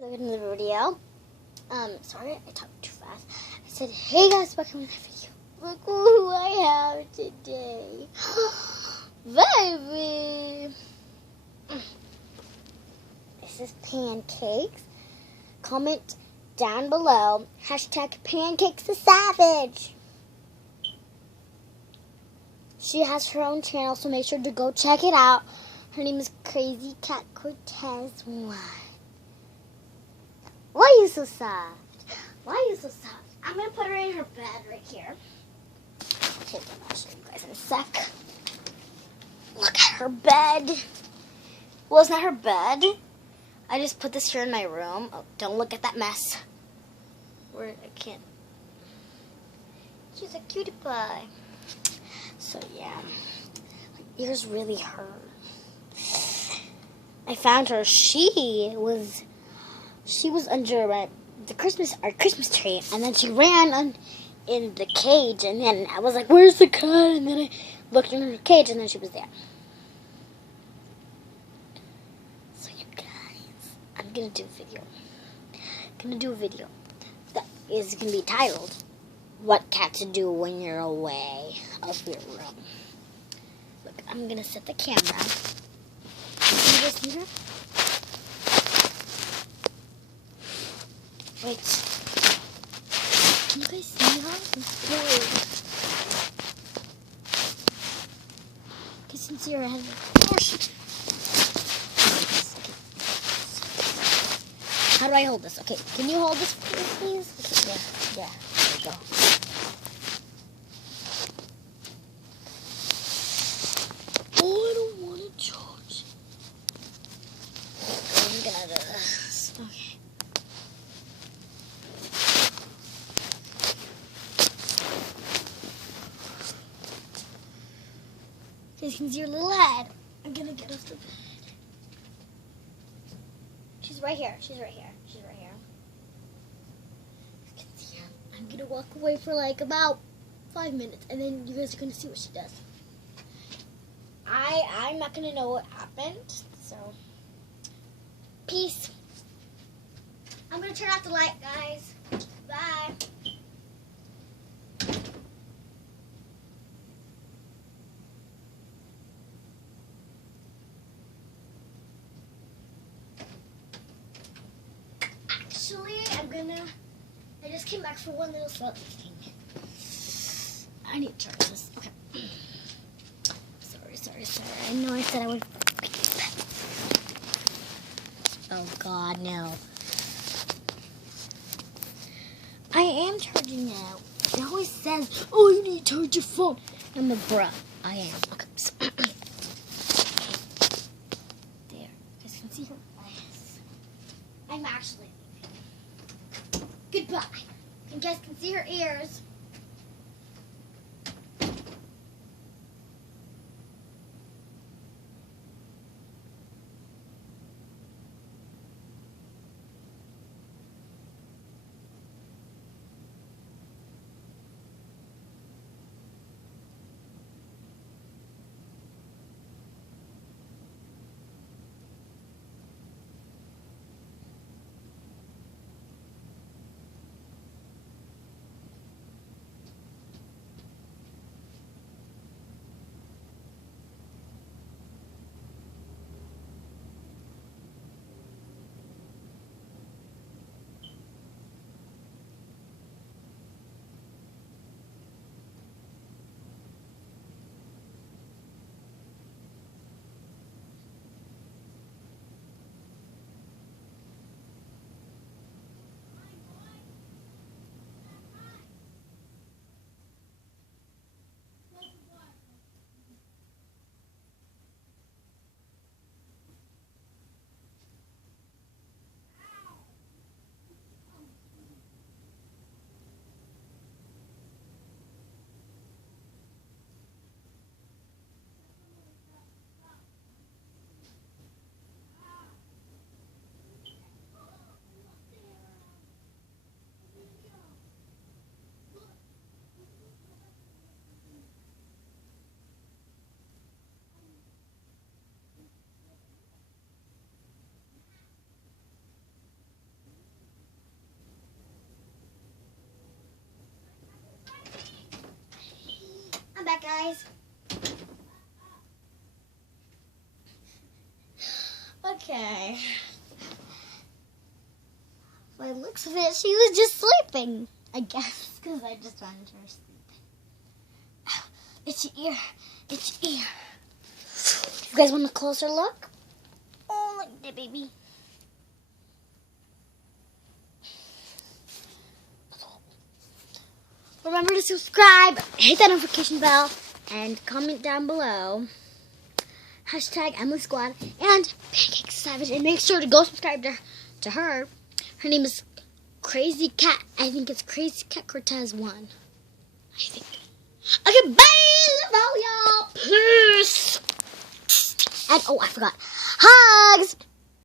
Look in the video. Sorry, I talked too fast. I said, hey guys, welcome to the video. Look who I have today. Baby! This is Pancakes. Comment down below. Hashtag Pancakes the Savage. She has her own channel, so make sure to go check it out. Her name is Crazy Cat Cortez 1. Why are you so soft? Why are you so soft? I'm going to put her in her bed right here. Okay, I'll show you guys in a sec. Look at her bed. Well, it's not her bed. I just put this here in my room. Oh, don't look at that mess. I can't. She's a cutie pie. So, yeah. My ears really hurt. I found her. She was under our Christmas tree, and then she ran in the cage, and then I was like, where's the cat? And then I looked in her cage, and then she was there. So you guys, I'm gonna do a video that is gonna be titled "What Cats Do When You're Away of Your Room." Look, I'm gonna set the camera. Can you guys see her? Wait. Can you guys see her? You can see her head. Oh, shit. How do I hold this? Okay, can you hold this please? Okay, yeah, there we go. Oh, I don't want to charge. I'm gonna do this. Okay. You can see her little head. I'm gonna get off the bed. She's right here. She's right here. She's right here. You can see her. I'm gonna walk away for like about 5 minutes, and then you guys are gonna see what she does. I'm not gonna know what happened, so peace. I'm gonna turn off the light, guys. Bye. Actually, I just came back for one little thing. I need to charge this. Okay. Sorry. I know I said I would. Oh God, no. I am charging now. It always says, oh, you need to charge your phone. I'm like, bruh, I am. Okay. There. You guys can see her eyes. I'm actually leaving. Goodbye. You guys can see her ears. guys. Okay. By the looks of it, she was just sleeping. I guess, because I just wanted her to sleep. Ow, it's your ear. It's your ear. You guys want a closer look? Oh, look at the baby. Remember to subscribe, hit that notification bell, and comment down below. Hashtag Emily Squad and Pancake Savage. And make sure to go subscribe to her. Her name is Crazy Cat. I think it's Crazy Cat Cortez 1. I think. Okay, bye! Love all y'all. Peace. And, oh, I forgot. Hugs!